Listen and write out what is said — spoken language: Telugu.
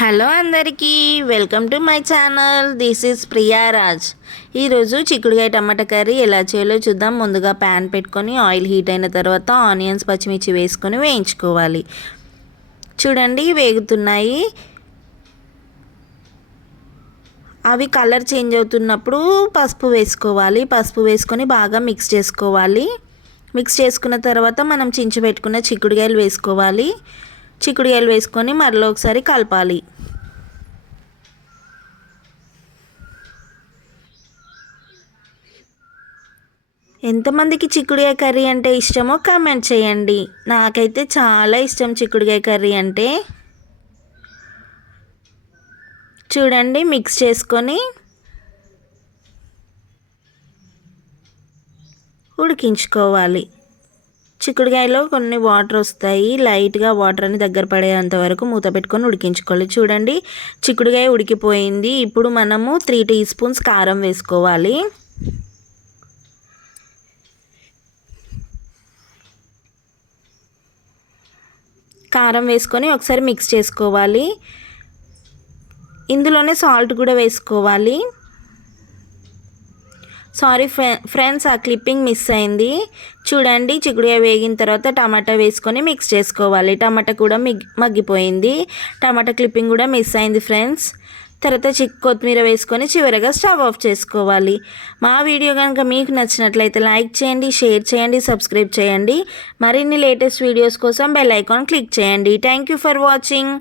హలో అందరికీ welcome to my channel. This is Priyaraj ఈరోజు చిక్కుడుకాయ టమాటా కర్రీ ఎలా చేయాలో చూద్దాం. ముందుగా ప్యాన్ పెట్టుకొని ఆయిల్ హీట్ అయిన తర్వాత ఆనియన్స్ పచ్చిమిర్చి వేసుకొని వేయించుకోవాలి. చూడండి వేగుతున్నాయి. అవి కలర్ చేంజ్ అవుతున్నప్పుడు పసుపు వేసుకోవాలి. పసుపు వేసుకొని బాగా మిక్స్ చేసుకోవాలి. మిక్స్ చేసుకున్న తర్వాత మనం చించి పెట్టుకున్న చిక్కుడుకాయలు వేసుకోవాలి. చిక్కుడుకాయలు వేసుకొని మరలో ఒకసారి కలపాలి. ఎంతమందికి చిక్కుడుకాయ కర్రీ అంటే ఇష్టమో కామెంట్ చేయండి. నాకైతే చాలా ఇష్టం చిక్కుడుకాయ కర్రీ అంటే. చూడండి మిక్స్ చేసుకొని ఉడికించుకోవాలి. చిక్కుడుకాయలో కొన్ని వాటర్ వస్తాయి. లైట్గా వాటర్ అని దగ్గర పడేంత వరకు మూత పెట్టుకొని ఉడికించుకోవాలి. చూడండి చిక్కుడుకాయ ఉడికిపోయింది. ఇప్పుడు మనము త్రీ టీ స్పూన్స్ కారం వేసుకోవాలి. కారం వేసుకొని ఒకసారి మిక్స్ చేసుకోవాలి. ఇందులోనే సాల్ట్ కూడా వేసుకోవాలి. సారీ ఫ్రెండ్స్ ఆ క్లిప్పింగ్ మిస్ అయింది. చూడండి చిక్కుడుగా వేగిన తర్వాత టమాటా వేసుకొని మిక్స్ చేసుకోవాలి. టమాటా కూడా మగ్గిపోయింది. టమాటా క్లిప్పింగ్ కూడా మిస్ అయింది ఫ్రెండ్స్. తర్వాత చిక్ కొత్తిమీర వేసుకొని చివరిగా స్టవ్ ఆఫ్ చేసుకోవాలి. మా వీడియో కనుక మీకు నచ్చినట్లయితే లైక్ చేయండి షేర్ చేయండి సబ్స్క్రైబ్ చేయండి. మరిన్ని లేటెస్ట్ వీడియోస్ కోసం బెల్ ఐకాన్ క్లిక్ చేయండి. Thank you for watching